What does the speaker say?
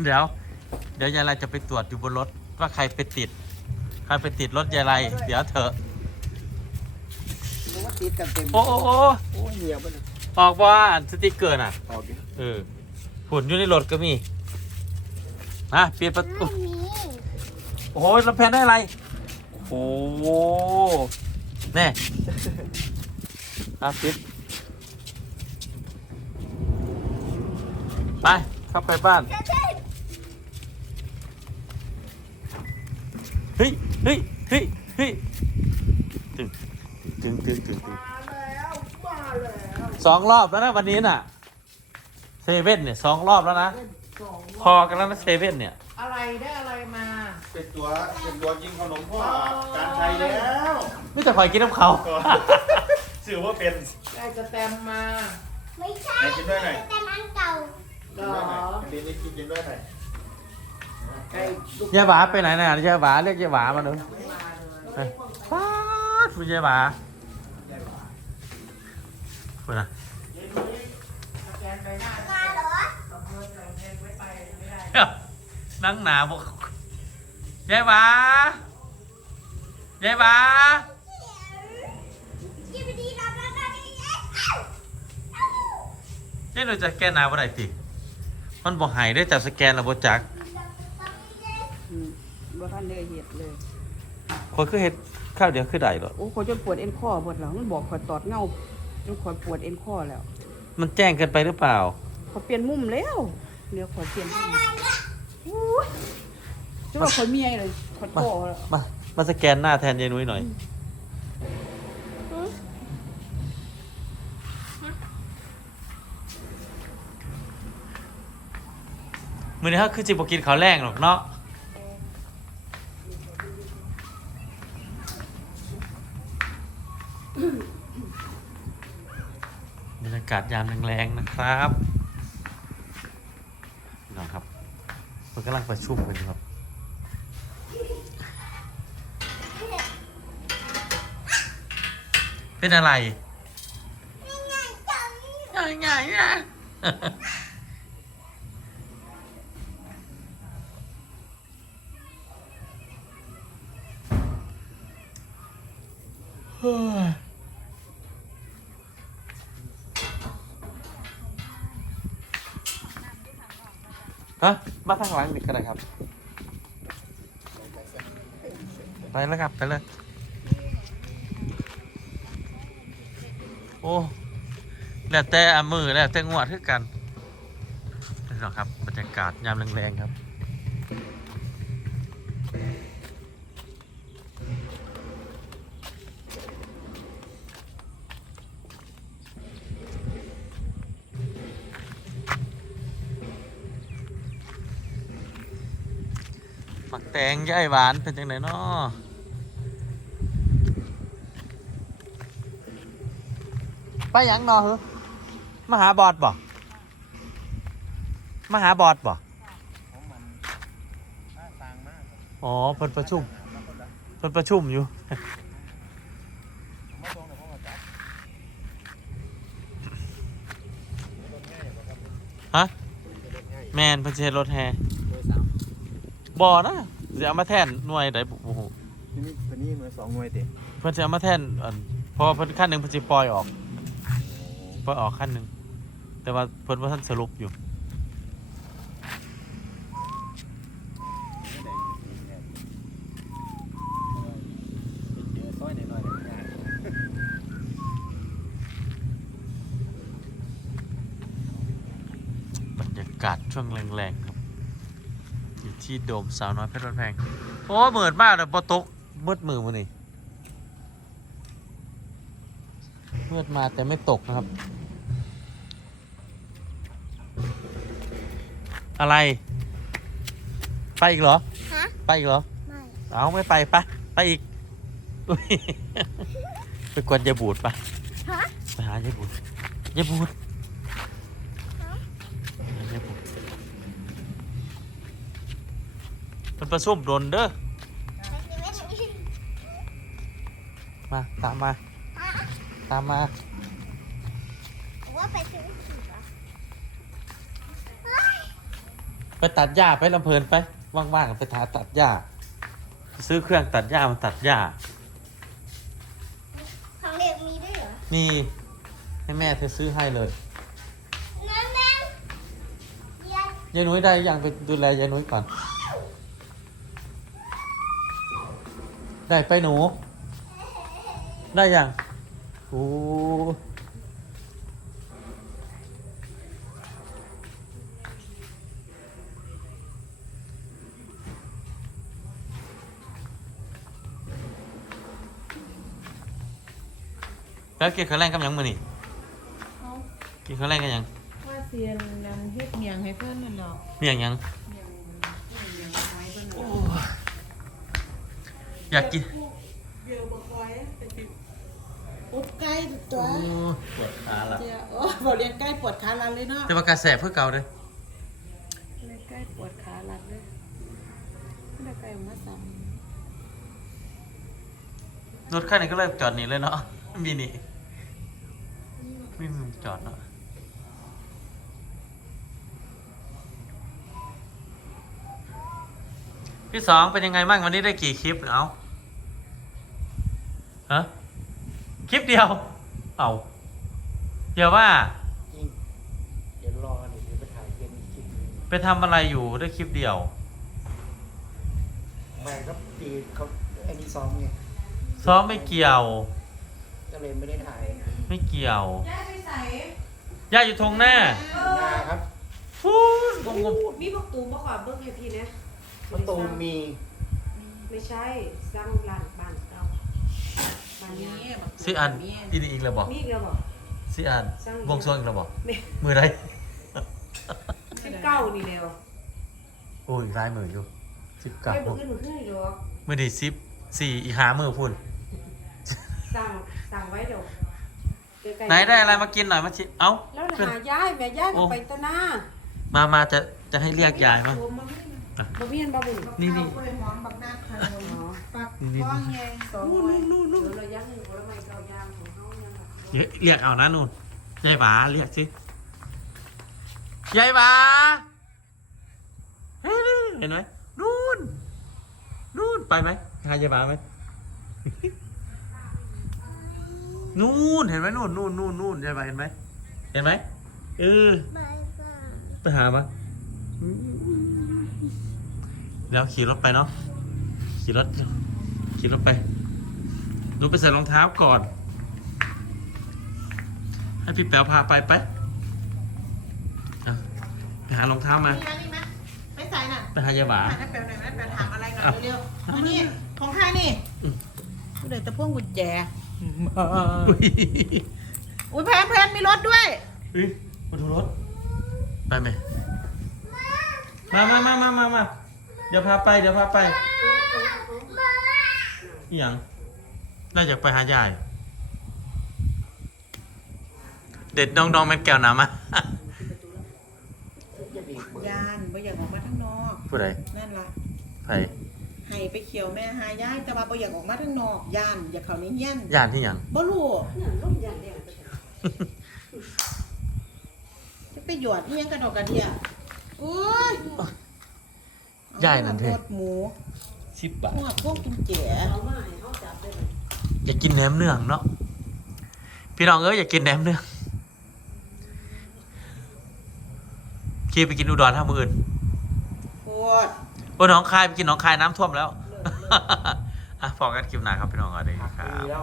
เดี๋ยว เดี๋ยวยายไรจะไปตรวจอยู่บนรถว่าใครไปติด ใครไปติดรถยายไรเดี๋ยวเถอะ รู้ว่าติดกันเต็มโอ้โอ้โอ้โอ้ยเหี่ยวไปเลยออกว่าอันสติกเกอร์น่ะ ออกดิเออฝุ่นอยู่ในรถก็มีฮะเปลี่ยนประตูไม่มีโอ้ยลำแพนได้อะไร โอ้โหแน่อาปิดไปเข้าไปบ้านเฮ้ยเฮ้ยเฮ้ยเฮ้ยตึงตึงตึงตึงตึงสองรอบแล้วนะวันนี้น่ะเซเว่นเนี่ยสองรอบแล้วนะพอกันแล้วนะเซเว่นเนี่ยอะไรได้อะไรมาเป็นตัวเป็นตัวกินขนมพ่อการใช้แล้วไม่แต่คอยกินน้ำเขาสื่อว่าเป็นได้สแตมป์มาไม่ใช่ไหนกินด้วยหน่อยแต่มันเก่าเหรกินด้วยหน่อยอเรียนได้กินกินด้วยหน่อยไอ้ลูก ยายหวาไปไหนน่ะยายหวาเรียกยายหวามาดูป้าดคุณยายหวาคุณน่ะนั่งหนาบอกยายหวายายหวายิบดีรับรับรับดีเอ้าเอ้าเนี่หนูจะแกนหนาบ่ได้ติมันบอกหายได้จากสแกนระบบจักอืม บ่ทันได้เฮ็ดเลยคนคือเฮ็ดข้าวเดียวคือได้หรอโอ้ขอยจนปวดเอ็นข้อหมดแล้วมันบอกขอยตอดเงาจนขอยปวดเอ็นข้อแล้วมันแจ้งเกินไปหรือเปล่า ขอยเปลี่ยนมุมแล้วเดี๋ยวขอยเปลี่ยนมุมอู้ยจะว่าขอยเมียเลยขอยโตแล้วมามาสแกนหน้าแทนยายนุ้ยหน่อย มือนี้เขาคือจิบกินข้าวแรงหรอกเนาะ บรรยากาศยามแรงๆนะครับพี่น้องครับมันกำลังประชุมกันครับเป็นอะไรง่ายง่ายๆนะเฮ้ย ฮะมาทางหลังนี่ก็ได้ครับ ไปแล้วครับ ไปเลย โอ้แล้วแต่มือแล้วแต่งวดคือกันนี่หรอครับบรรยากาศยามแรงๆครับ แตงย่ายหวานเป็นจังไดเนาะไปหยังเนอเหรอมาหาบอดบ่มาหาบอดบ่ของมันหน้าต่างมากอ๋อเพิ่นประชุมเพิ่นประชุมอยู่มาตรงไหนพ่อมาจับฮะแมนเพิ่นสิเฮ็ดรถแฮ เบอร์สามบ่นะ สิเอามาแทนหน่วยใดบ่ฮู้นี่นี่ตัวนี้เบอร์สองหน่วยเต็มเพิ่นสิเอามาแทนอันเพราะว่าเพิ่นคันหนึงเพิ่นสิปล่อยออกปล่อยออกคันหนึงแต่ว่าเพิ่นบ่ทันสรุปอยู่เจอซอยหน่อยๆง่ายบรรยากาศช่วงแรงๆครับอยู่ ที่โดมสาวน้อยเพชรบ้านแพงโอ้เหมือนมากเลยปตกมืดมือมานี่มืดมาแต่ไม่ตกนะครับ อะไร ไปอีกเหรอ ฮะ ไปอีกเหรอ ไม่ เอาไม่ไปไปไปอีกอุ๊ยไปกวนยายบูดไปฮะ ไปหายายบูดยายบูดหายายบูด มันประชุมโดนเด้อไม่ใช่ไม่ใช่มา ตามมา ตามมา ว่าไปซื้อสีเหรอไปตัดหญ้าไปลำเพลินไป ว่างๆไปทาตัดหญ้า ซื้อเครื่องตัดหญ้ามาตัดหญ้า ของเด็กมีด้วยเหรอนี่ ให้แม่เธอซื้อให้เลยน้ำแม่เรียนยายนุ้ยได้ยังไปดูแลยายนุ้ยก่อน ได้ไปหนู ได้ยังโอ้แล้วกินข้าวแรงกับหยังมือนี่กินข้าวแรงกันยังว่าเซียนยังเฮ็ดเมียงให้เพื่อนนั่นดอกมีอย่างยัง เมียงเมียงไว้เพื่อนโอ้ อยากกินเบียวบะคอยเป็นติอุ๊บใกล้ตัวโอ้ปวดขาละเจ้าโอ้บอกเรียนใกล้ปวดขาลันเลยเนาะแต่ว่ากระแสเพื่อเก่าเลยเรียนใกล้ปวดขาลันเลยไม่ได้ไกลมาซ้รถคันนี้ก็เลยจอดหนี่เลยเนาะมีนี่ไม่มีจอดเนาะพี่สองเป็นยังไงบ้างวันนี้ได้กี่คลิปเอา ฮะคลิปเดียว เอาเดี๋ยวว่าจริงเดี๋ยวรอเดี๋ยวไปถ่ายเย็นคลิปหนึงไปทำอะไรอยู่ได้คลิปเดียวแม่ก็ตีเขาไอ้นี่ซ้อมไงซ้อมไม่เกี่ยว ก็เลยไม่ได้ถ่ายไม่เกี่ยวำย่าไปใส่ย่าอยู่ทงหน้านาครับฟูดงงมีประตูมาขวาเบิ้งให้พี่นะประตูมีไม่ใช่สร้างร้านบ้านเก่าบ้านยา สิอันอีนี่อีกแล้วบอกมีอีกแล้วบอก สิอันสร้างวงสรวงอีกแล้วบอกไม่มือไรสิบเก้านี่แล้วโอ้ยลายมืออยู่สิบเก้าไม่บอกขึ้นมือขึ้นอีกหรอกมือดีสิบสี่อีหามือพุ่นสั่งสั่งไว้เดี๋ยวใกล้ๆไหนได้อะไรมากินหน่อยมาชิเอ้าแล้วเพื่อนหาย้ายแม่ย้ายโอ้ก็ไปตะหน้ามามาจะจะให้เรียกยายมั้ง บ่มีเห็นบ่บุญนี่นี่กล้วยหอมบักนาดค่ะอ๋อปักก้อนไงสองหน่วยนู่นนู่นเราย่างผลไม้เก่าย่างของเขายังแบบเรียกเรียกเอานะนู่นยายบาเรียกสิยายบาเฮ้ยเห็นไหมนู่นนู่นไปไหมหายายบาไหมนู่นเห็นไหมนู่นนู่นนู่นนู่นยายบาเห็นไหมเห็นไหมเออบายบายไปหามา เดี๋ยวขี่รถไปเนาะขี่รถขี่รถไปดูไปใส่รองเท้าก่อน ให้พี่แป๋วพาไปไปอะไปหารองเท้ามานี่นะนี่นะไม่ใส่น่ะไปหายายหวาถ่ายให้แปลหน่อยนะแปลถามอะไรหน่อยอะเร็วๆเอานี่ของใครนี่อืมกูเดี๋ยวจะพ่วงกุญแจอุ้ยอุ้ยแพนแพนมีรถด้วยเฮ้ยมาดูรถ ไปไหมมามามามามามา เดี๋ยวพาไปเดี๋ยวพาไปอหย่างน่าจะไปหายายเด็ดดองดองๆแม่นแก้วน้ำมาจะบีบมือยานบ่อยากออกมาข้างนอก ผู้ใดนั่นล่ะไปให้ไปเขียวแม่หาย่ายแต่ว่าบ่อยากออกมาข้างนอกย่านอย่าเข้าในเฮียนย่านที่หยังบ่รู้เนี่ยร่มยันเดียวจะไปหยอดเฮียงกระดอกกระเดียอุ้ย ย่ายนั่นเถรอะถหมูสิบบาทพวกพวกกุญแจเอามาให้เขาจับได้เลยอยากกินแหนมเนืองเนาะพี่น้องเอ้ยอยากกินแหนมเนืองขี่ไปกินอุดรท่ามืออื่นปวดโอ้หน้องคายไปกินหน้องคายน้ำท่วมแล้ว อะพอกันคลิปหน้าครับพี่น้องสวัสดีคหักรับดีแล้ว